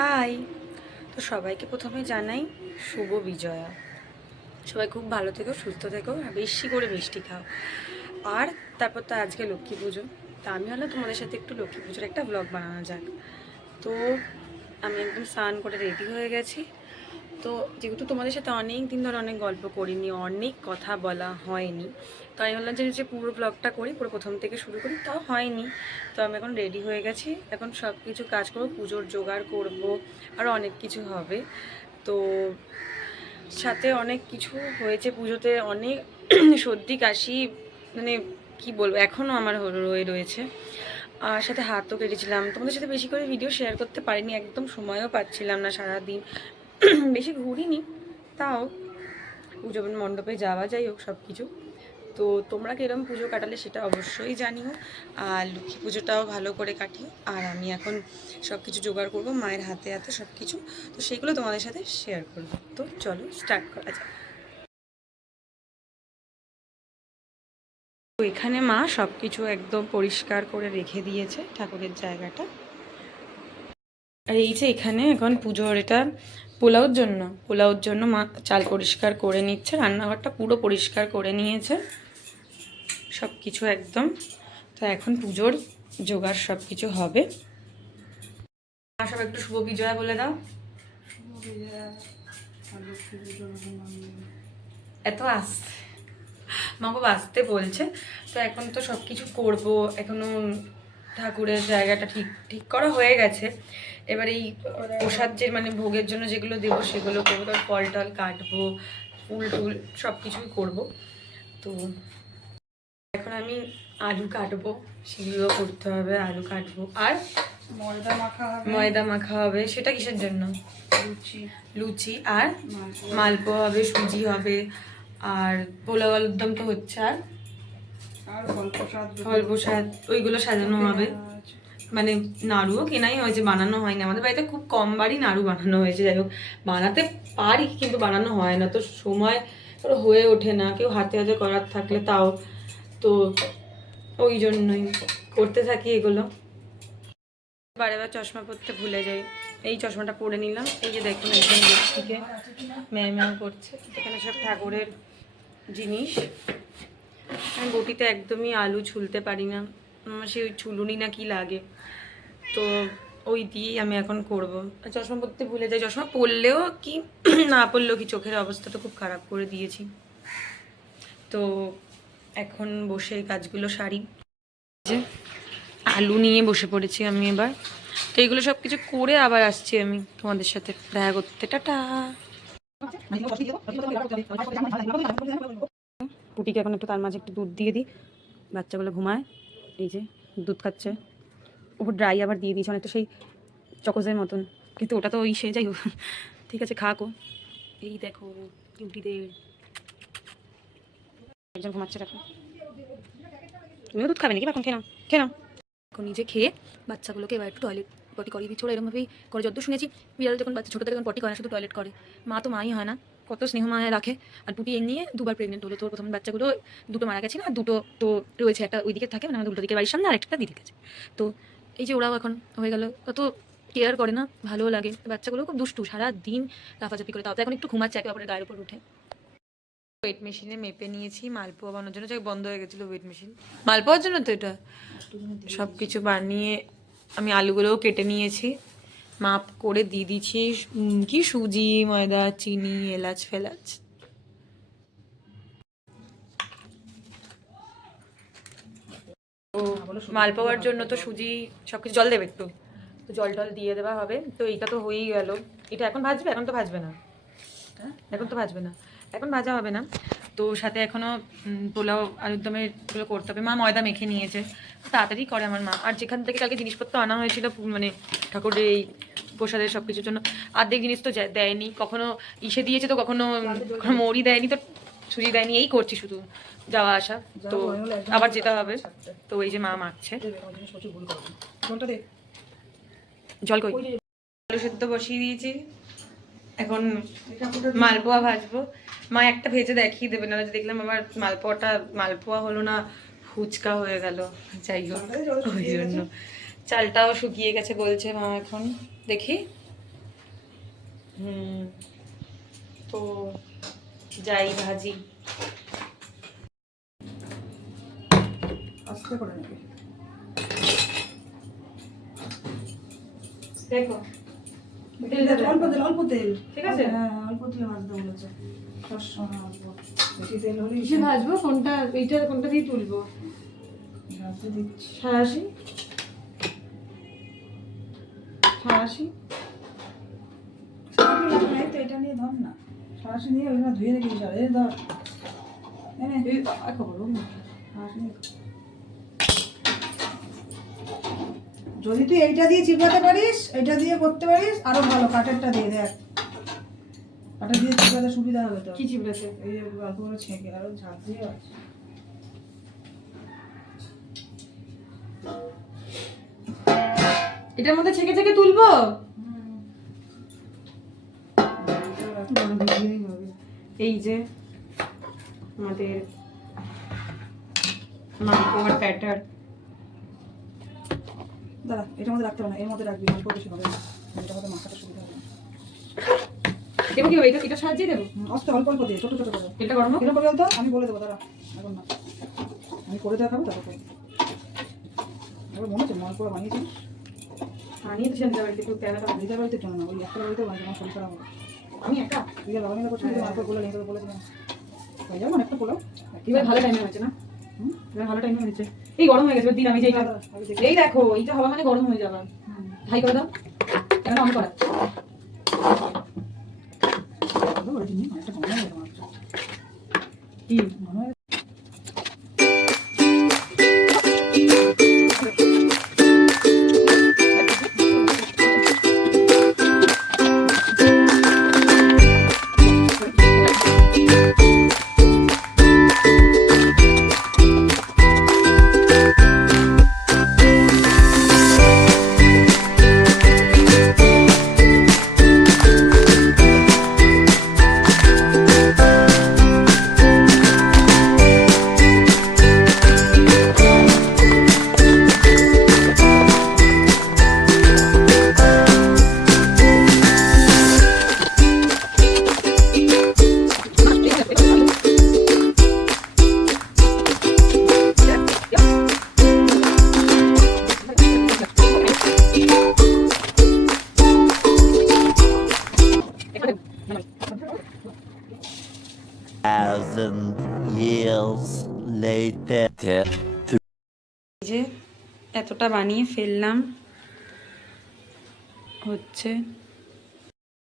High. তো সবাইকে প্রথমে জানাই শুভ বিজয়া। সবাই খুব ভালো থেকো, সুস্থ থেকো, আর বেশি করে মিষ্টি খাও। আর তারপর তো আজকে লক্ষ্মী পুজো। তা আমি হলো তোমাদের সাথে একটু লক্ষ্মী পুজোর একটা ব্লগ বানানো যাক। তো আমি একদম স্নান করে রেডি হয়ে গেছি। তো যেহেতু তোমাদের সাথে অনেক দিন ধরে অনেক গল্প করিনি, অনেক কথা বলা হয়নি, তো আমি ভাবলাম যে পুরো ব্লগটা করি, পুরো প্রথম থেকে শুরু করি। তাও হয়নি। তো আমি এখন রেডি হয়ে গেছি, এখন সব কিছু কাজ করবো, পুজোর জোগাড় করব, আরও অনেক কিছু হবে। তো সাথে অনেক কিছু হয়েছে পুজোতে, অনেক সর্দি কাশি, মানে কি বলবো, এখনও আমার রয়েছে। আর সাথে হাতও কেটেছিলাম। তোমাদের সাথে বেশি করে ভিডিও শেয়ার করতে পারিনি, একদম সময়ও পাচ্ছিলাম না সারাদিন। বেশি ঘুরিনি, তাও পুজো মণ্ডপে যাওয়া, যাই হোক সব কিছু। তো তোমরা কিরম পুজো কাটালে সেটা অবশ্যই জানিও, আর লক্ষ্মী পুজোটাও ভালো করে কাটিও। আর আমি এখন সব কিছু জোগাড় করবো, মায়ের হাতে হাতে সব কিছু। তো সেইগুলো তোমাদের সাথে শেয়ার করবো। তো চলো স্টার্ট করা যাক। তো এখানে মা সব কিছু একদম পরিষ্কার করে রেখে দিয়েছে, ঠাকুরের জায়গাটা। আর এই যে এখানে এখন পুজোর এটা পোলাওর জন্য মা চাল পরিষ্কার করে নিচ্ছে, রান্নাঘরটা পুরো পরিষ্কার করে নিয়েছে সব কিছু একদম। তো এখন পুজোর জোগাড় সব কিছু হবে। সব একটু শুভ বিজয়া বলে দাও। এত আসতে মা খুব আসতে বলছে। তো এখন তো সব কিছু করবো, এখনো ঠাকুরের জায়গাটা ঠিক ঠিক করা হয়ে গেছে। এবার এই প্রসাদ যে মানে ভোগের জন্য যেগুলো দেবো সেগুলো করবো, তারপর ফল টল কাটবো, ফুল টুল সব কিছুই করবো। তো এখন আমি আলু কাটবো, সেগুলো করতে হবে, আলু কাটবো। আর ময়দা মাখা হবে। সেটা কিসের জন্য? লুচি আর মালপোয়া হবে, সুজি হবে, আর পোলাও আলুর দম তো হচ্ছে, আর ফল প্রসাদ ওইগুলো সাজানো হবে। মানে নাড়ুও কেনাই হয়েছে, বানানো হয়নি। আমাদের বাড়িতে খুব কম বারই নাড়ু বানানো হয়েছে। যাই হোক, বানাতে পারি কিন্তু বানানো হয় না, তো সময় হয়ে ওঠে না। কেউ হাতে হাতে করার থাকলে তাও। তো ওই জন্যই করতে থাকি এগুলো। বারে চশমা পরতে ভুলে যাই। এই চশমাটা পরে নিলাম। এই যে দেখুন একদম দিক থেকে ম্যাও করছে। এখানে সব ঠাকুরের জিনিস। আমি বটিতে একদমই আলু ছুলতে পারি না, সেই ওই ছুলুনি না কি লাগে, তো ওই দিয়েই আমি এখন করব। চশমা পরতে ভুলে যাই। চশমা পরলেও কি না পরলেও কি, চোখের অবস্থা তো খুব খারাপ করে দিয়েছি। তো এখন বসে এই কাজগুলো সারি। যে আলু নিয়ে বসে পড়েছি আমি এবার। তো এইগুলো সব কিছু করে আবার আসছি আমি তোমাদের সাথে দেখা করতে। টাটা। পুটিকে এখন একটু তার মাঝে একটু দুধ দিয়ে দিই, বাচ্চাগুলো ঘুমায়। এই যে দুধ খাচ্ছে, ওপর ড্রাই আবার দিয়ে দিয়েছে অনেকটা সেই চকোজের মতন, কিন্তু ওটা তো ওই সে, যাই হোক ঠিক আছে খাকো। এই দেখো কিউটিদের একজন ঘুমাচ্ছে। দেখো তুমিও দুধ খাবে নাকি? এখন খেয়ে নাও, খেয়ে নাও। এখন নিজে খেয়ে বাচ্চাগুলোকে এবার একটু টয়লেট পটি করিয়ে দিচ্ছি। ওরা এরকমভাবেই করে, যত শুনেছি বিড়াল যখন বাচ্চা ছোটো থেকে যখন পটি করে না, শুধু টয়লেট করে। মা তো মাই হয় না, কত স্নেহ মায়া রাখে। আর পুটি এই নিয়ে দুবার প্রেগনেন্ট হলো। তোর প্রথম বাচ্চাগুলো দুটো মারা গেছে না, আর দুটো তো রয়েছে, একটা ওই দিকে থাকে, মানে আমাদের উল্টো দিকে বাড়ির সামনে, আর একটা দিদির কাছে। তো এই যে ওরাও এখন হয়ে গেল, কত কেয়ার করে না, ভালোও লাগে। বাচ্চাগুলো খুব দুষ্টু, সারা দিন লাফাচাপি করে। তাও তো এখন একটু ঘুমাচ্ছে, একে অপরের গায়ের উপর উঠে। ওয়েট মেশিনে মেপে নিয়েছি মালপোয়া বানানোর জন্য, যাই বন্ধ হয়ে গেছিলো ওয়েট মেশিন। মালপোয়ার জন্য তো এটা সব কিছু বানিয়ে আমি আলুগুলোও কেটে নিয়েছি, মাপ করে দিয়ে দিচ্ছি কি সুজি, ময়দা, চিনি, এলাচ ফেলাচ। তো মালপোয়ার জন্য তো সুজি সব কিছু, জল দেবে একটু, তো জল টল দিয়ে দেওয়া হবে। তো এইটা তো হয়েই গেল। এটা এখন ভাজবে? এখন তো ভাজবে না, এখন তো ভাজবে না, এখন ভাজা হবে না। তো সাথে এখনও পোলাও আলুর দমের এগুলো করতে হবে। মা ময়দা মেখে নিয়েছে, তাড়াতাড়ি করে আমার মা। আর যেখান থেকে কালকে জিনিসপত্র আনা হয়েছিল, মানে ঠাকুরের এই প্রসাদের সব কিছুর জন্য, অর্ধেক জিনিস তো দেয়নি, কখনো ইসে দিয়েছে, তো কখনো কখনো মৌরি দেয়নি, তো সুজি দেয়নি। এই করছি শুধু যাওয়া আসা, তো আবার যেতে হবে। তো এই যে মা মাখছে। জল কই? আলু সেদ্ধ বসিয়ে দিয়েছি, এখন মালপোয়া ভাজবো। মা একটা ভেজে দেখিয়ে দেবে, না দেখলাম আবার মালপোয়া হলো না, ফুচকা হয়ে গেল। যাই হোক, ওই জন্য চালটাও শুকিয়ে গেছে বলছে মা। এখন দেখি তো যাই ভাজি। আস্তে করে নেবে। দেখো অল্প তেল, অল্প তেল। ঠিক আছে? হ্যাঁ, অল্প তেলে ভাজতে বলেছে। অল্প। বেশি তেল হলে কিসে ভাজবো? কোনটা এইটা কোনটা দিয়ে তুলবো? ভাজতে দিচ্ছি। সাঁড়াশি সাঁড়াশি এই তো এটা নিয়ে ধর না। সারাশি নিয়ে ওইগুলো ধুয়ে রেখেছিস আর এই ধর। এনে খবর সারাশি নিয়ে। যদি তুই এইটা দিয়ে চিবাতে পারিস, এইটা দিয়ে করতে পারিস, আরো ভালো। কাঠেরটা দিয়ে দেখ, কাঠের দিয়ে চিবাতে সুবিধা হবে তো। কি চিবড়েছে? এই যে অল্প করে ছেঁকে আরো ঝাঁজ দিয়ে আছে। এটার মধ্যে ছেঁকে ছেঁকে তুলবো? এই যে আমাদের মালপোয়ার ব্যাটার। দাঁড়া, এটার মধ্যে রাখতে হবে না, এর মধ্যে রাখবি, অল্প বেশি হবে না। এটার মধ্যে মাথাটা সুবিধা হবে না। দেবো কি এটা সাহায্যে দেবো? অস্তে অল্প অল্প দিয়ে, ছোট ছোট করে। তেলটা গরম হোক। এরকম করে বলতো, আমি বলে দেবো, দাঁড়া এখন না, আমি করে দেখাবো তারপর। এবার মনে হচ্ছে মালপোয়া বানিয়েছিস? আনিয়ে তো সেটা বাড়িতে একটু তেলাটা দিদার বাড়িতে কেন না, ওই একটা বাড়িতে বানিয়ে আমার শরীর খারাপ হবে। আমি একা দিদার বাবা মিলে করছি, মালপোয়া বলে নিয়ে বলে দিলাম হয়ে যাবে অনেকটা পোলাও। এবার ভালো টাইমে হয়েছে না? এবার ভালো টাইমে হয়েছে। এই গরম হয়ে গেছে দিন, আমি যেই এই দেখো এইটা হওয়া মানে গরম হয়ে যাবে। হাই করে দাও, এখন অন করা। অনেকটা কমে গেছে আমার। কি মনে হয় Thousand years later. যে এতটা বানিয়ে ফেললাম। হচ্ছে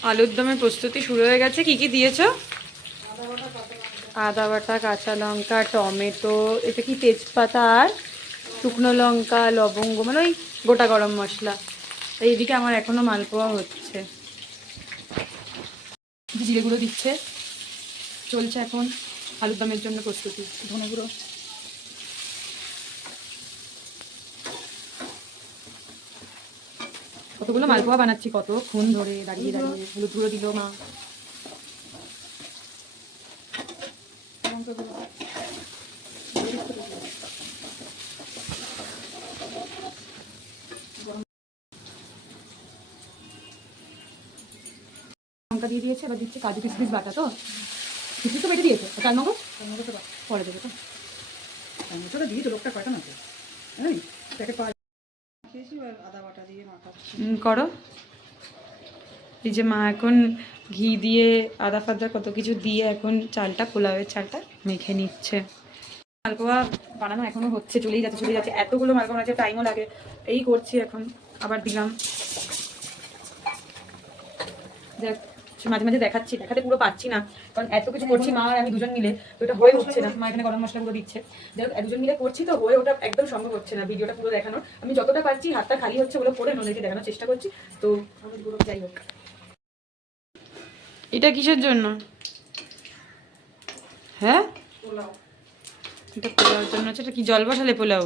আলুর দমের প্রস্তুতি শুরু হয়ে গেছে। কি কি দিয়েছো? আদা বাটা, কাঁচা লঙ্কা, টমেটো, এটা কি তেজপাতা আর শুকনো লঙ্কা, লবঙ্গ, মানে ওই গোটা গরম মশলা। এইদিকে আমার এখনো মালপোয়া হচ্ছে, জিরে গুঁড়ো দিচ্ছে। চলছে এখন আলুর দমের জন্য প্রস্তুতি। ধনে গুঁড়ো, কতগুলো মালপোয়া বানাচ্ছি, কতক্ষণ ধরে দাঁড়িয়ে দাঁড়িয়ে। হলুদ গুঁড়ো দিল মা। লঙ্কা গুঁড়ো, লঙ্কা দিয়ে দিয়েছে। এবার দিচ্ছে কাজু কিশমিশ বাটা। তো কিশমিশ তো বেটে দিয়েছে, চালমগজ পরে দেবে তো। টমেটোটা দিয়ে তো লোকটা কয়টা না এই প্যাকেট পাওয়া খেয়েছি। আদা বাটা দিয়ে মাখাচ্ছি। করো। এই যে মা এখন ঘি দিয়ে আদা ফাদা কত কিছু দিয়ে এখন চালটা, পোলাওয়ের চালটা মেখে নিচ্ছে। মালপোয়া বানানো এখনো হচ্ছে, চলেই যাচ্ছে। এতগুলো মালপোয়া বানাচ্ছে, টাইমও লাগে। এই করছি এখন, আবার দিলাম। দেখ মাঝে মাঝে দেখাতে পুরো পাচ্ছি না, কারণ এত কিছু করছি মা আর আমি দুজন মিলে, তো এটা হয়ে উঠছে না। মা এখানে গরম মশলা গুলো দিচ্ছে, যাই হোক দুজন মিলে করছি তো হয়ে ওটা একদম সম্ভব হচ্ছে না ভিডিওটা পুরো দেখানোর। আমি যতটা পারছি, হাতটা খালি হচ্ছে ওগুলো করে ওদেরকে দেখানোর চেষ্টা করছি। তো যাই হোক, এটা কিসের জন্য? হ্যাঁ পোলাও, এটা পোলাওর জন্য হচ্ছে। এটা কি জল বসালে পোলাও?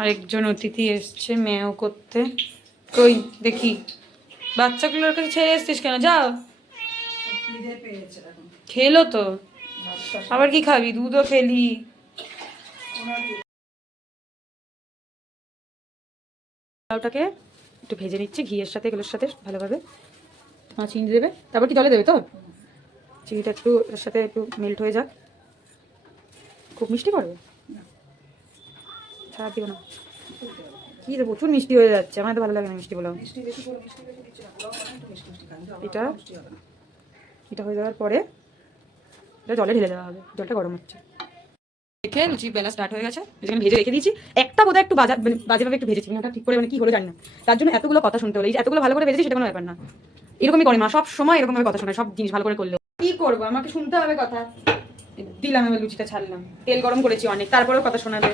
আরেকজন অতিথি এসছে মেয়েও করতে। কই দেখি, বাচ্চাগুলোর কাছে ছেড়ে এসছিস কেন? যাও, খিদে পেয়েছে এখন। খেলো তো, আবার কি খাবি? দুধও খেলি। পোলাওটাকে একটু ভেজে নিচ্ছি ঘিয়ের সাথে, এগুলোর সাথে ভালোভাবে। চিনি দেবে, তারপর কি জলে দেবে তো? চিনিটা একটু এর সাথে একটু মেল্ট হয়ে যাক। খুব মিষ্টি করবে? ছাড়া দিও না। কি রে, প্রচুর মিষ্টি হয়ে যাচ্ছে, আমার তো ভালো লাগে না মিষ্টিগুলো। এটা এটা হয়ে যাওয়ার পরে এটা জলে ঢেলে দেওয়া হবে, জলটা গরম হচ্ছে। দেখে লুচি বেলা স্টার্ট হয়ে গেছে, যেখানে ভেজে রেখে দিয়েছি। একটা বোধহয় একটু বাজেভাবে একটু ভেজেছি, ওটা ঠিক করে মানে কি হলো জানি না, তার জন্য এতগুলো কথা শুনতে হলো। এই যে এতগুলো ভালো করে ভেজেছি সেটা কোনো ব্যাপার না, এরকমই করে মা সব সময়, এরকম ভাবে কথা শোনায় সব জিনিস ভালো করে করলে। কি করবো, আমাকে শুনতে হবে কথা। দিলাম এবার লুচিটা ছাড়লাম, তেল গরম করেছি অনেক, তারপরেও কথা শোনাবে।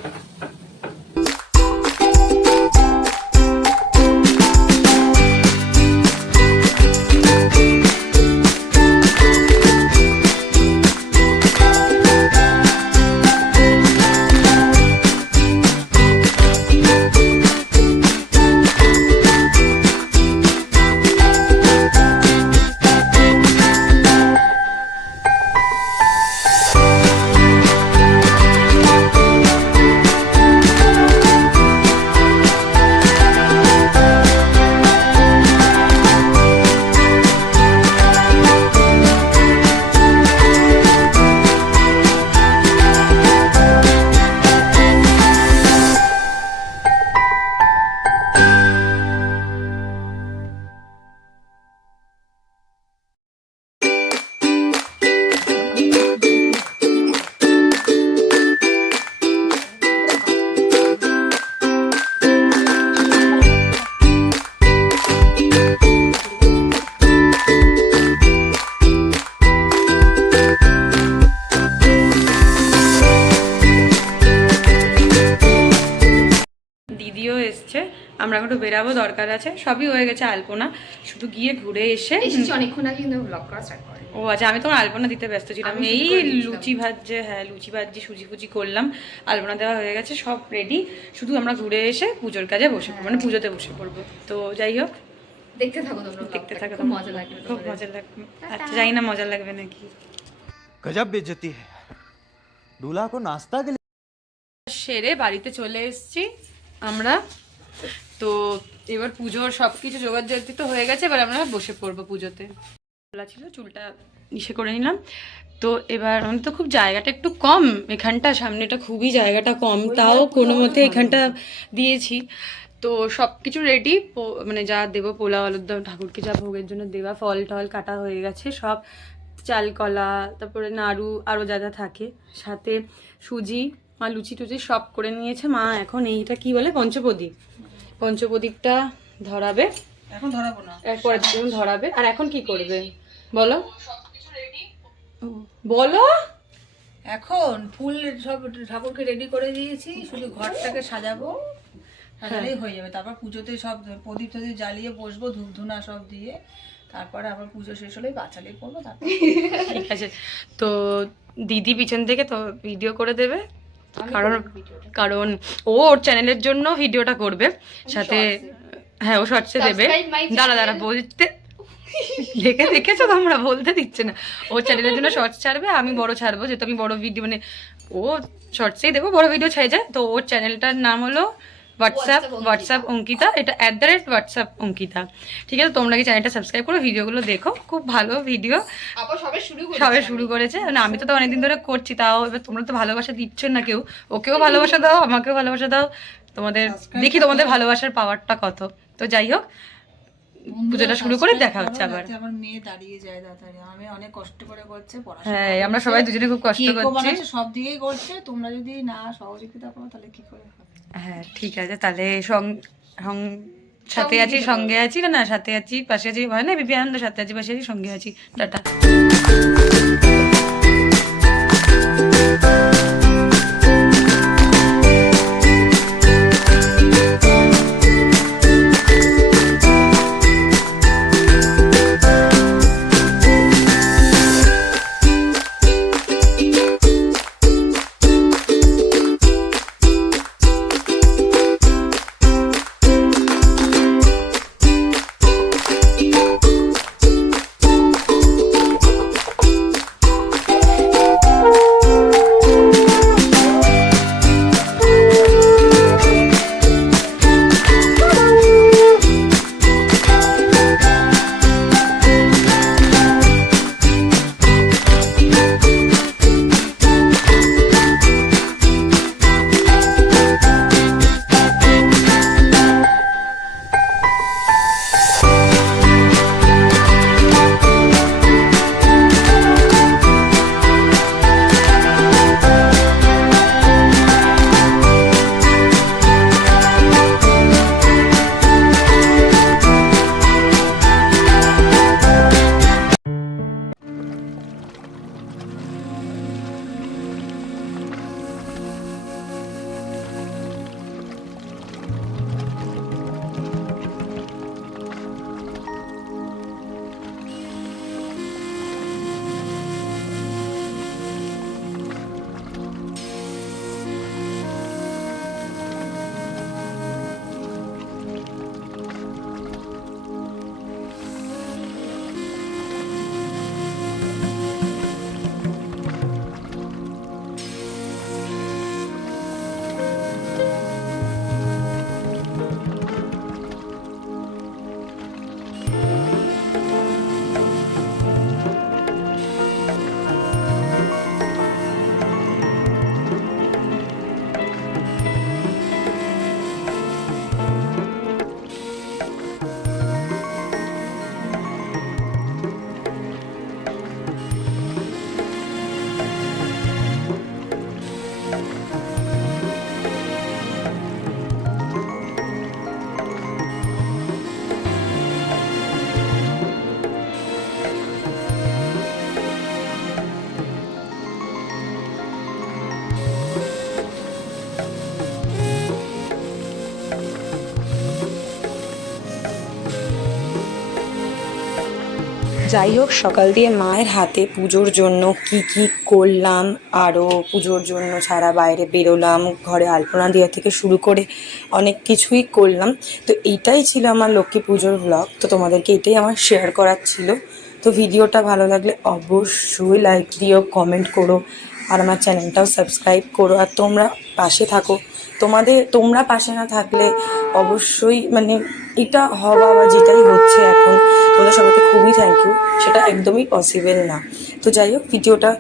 দিদিও এসছে, আমরা একটু বেরাবো, দরকার আছে। সবই হয়ে গেছে, আলপনা শুধু গিয়ে ঘুরে এসে এসেছি অনেকক্ষণ আগে, কিন্তু ব্লগ করা স্টার্ট করে। ও আচ্ছা, আমি তোমার আলপনা দিতে ব্যস্ত ছিলাম। এই লুচি ভাজছে, হ্যাঁ লুচি ভাজি সুজি ফুজি করলাম, আলপনা দেওয়া হয়ে গেছে, সব রেডি। শুধু আমরা ঘুরে এসে পুজোর কাজে বসে পড়বো, মানে পুজোতে বসে পড়বো। তো যাই হোক, দেখতে থাকো তোমরা, দেখতে থাকো, খুব মজা লাগবে, খুব মজা লাগবে। আচ্ছা জানি না মজা লাগবে নাকি। गजब बेइज्जती है दूल्हा को नाश्ता के लिए সেরে বাড়িতে চলে এসেছি আমরা। তো এবার পুজোর সব কিছু জোগাড় জাতি তো হয়ে গেছে, এবার আমরা বসে পড়বো পুজোতে। বলা ছিল চুলটা ইসে করে নিলাম। তো এবার আমাদের তো খুব জায়গাটা একটু কম, এখানটা সামনেটা খুবই জায়গাটা কম, তাও কোনো মতে এখানটা দিয়েছি। তো সব কিছু রেডি, মানে যা দেবো পোলাও আলুর দম, ঠাকুরকে যা ভোগের জন্য দেওয়া, ফল টল কাটা হয়ে গেছে সব, চাল কলা, তারপরে নাড়ু, আরও যা যা থাকে, সাথে সুজি, মা লুচি টুচি সব করে নিয়েছে। মা এখন এইটা কি বলে, পঞ্চপ্রদীপটা ধরাবে, এখন ধরাবো না, এরপরে ধরাবে। আর এখন কি করবে বলো, বলো। এখন ফুল সব ঠাকুরকে রেডি করে দিয়েছি, শুধু ঘরটাকে সাজাবো, সাজালেই হয়ে যাবে। তারপর পুজোতে সব প্রদীপ টদীপ জ্বালিয়ে বসবো, ধূপ ধুনা সব দিয়ে, তারপরে আবার পুজো শেষ হলেই বাচ্চালেই করবো। তারপর ঠিক আছে, তো দিদি পিছন থেকে তো ভিডিও করে দেবে, কারণ ও ওর চ্যানেলের জন্য ভিডিওটা করবে, সাথে হ্যাঁ ও শর্টসে দেবে। দাঁড়া বলতে দেখেছো তোমরা, বলতে দিচ্ছে না। ওর চ্যানেলের জন্য শর্টস ছাড়বে, আমি বড় ছাড়বো, যেহেতু আমি বড় ভিডিও, মানে ও শর্টসেই দেবো, বড় ভিডিও ছেড়ে যায়। তো ওর চ্যানেলটার নাম হলো হোয়াটসঅ্যাপ অঙ্কিতা, এটা @হোয়াটসঅ্যাপ অঙ্কিতা। ঠিক আছে, তোমরা কি চ্যানেলটা সাবস্ক্রাইব করো, ভিডিওগুলো দেখো, খুব ভালো ভিডিও, সবে শুরু করেছে। মানে আমি তো অনেকদিন ধরে করছি, তাও এবার তোমরা তো ভালোবাসা দিচ্ছ না কেউ, ওকেও ভালোবাসা দাও, আমাকেও ভালোবাসা দাও, তোমাদের দেখি তোমাদের ভালোবাসার পাওয়ারটা কত। তো যাই হোক, পুজোটা শুরু করে দেখা হচ্ছে আবার। আমার মেয়ে দাঁড়িয়ে যায় তাড়াতাড়ি, আমার মেয়ে অনেক কষ্ট করে করছে পড়াশোনা। হ্যাঁ, আমরা সবাই দুজনে খুব কষ্ট করছি, সব দিকেই করছে। তোমরা যদি না সহযোগিতা করো তাহলে কি করে হবে? হ্যাঁ ঠিক আছে, তাহলে সাথে আছি, সঙ্গে আছি, না সাথে আছি, পাশে আছি, হয় না বিপি আনন্দ, সাথে আছি, পাশে আছি, সঙ্গে আছি। টাটা। যাই হোক, সকাল দিয়ে মায়ের হাতে পুজোর জন্য কি কি করলাম, আরও পুজোর জন্য ছাড়া বাইরে বেরোলাম, ঘরে আলপনা দেওয়া থেকে শুরু করে অনেক কিছুই করলাম। তো এইটাই ছিল আমার লক্ষ্মী পুজোর ব্লগ। তো তোমাদেরকে এটাই আমার শেয়ার করার ছিল। তো ভিডিওটা ভালো লাগলে অবশ্যই লাইক দিও, কমেন্ট করো, আর আমার চ্যানেলটাও সাবস্ক্রাইব করো, আর তোমরা পাশে থাকো। তোমরা পাশে না থাকলে অবশ্যই মানে এটা হওয়া বা যেটাই হচ্ছে এখন, তোমাদের সবাইকে খুবই থ্যাংক ইউ, সেটা একদমই পসিবল না। তো যাই হোক, ভিডিওটা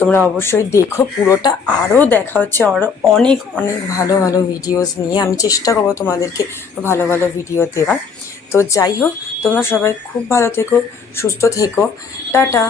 তোমরা অবশ্যই দেখো পুরোটা। আরও দেখা হচ্ছে আরও অনেক অনেক ভালো ভালো ভিডিওস নিয়ে। আমি চেষ্টা করবো তোমাদেরকে ভালো ভালো ভিডিও দেওয়ার। তো যাই হোক, তোমরা সবাই খুব ভালো থেকো, সুস্থ থেকো, টাটা।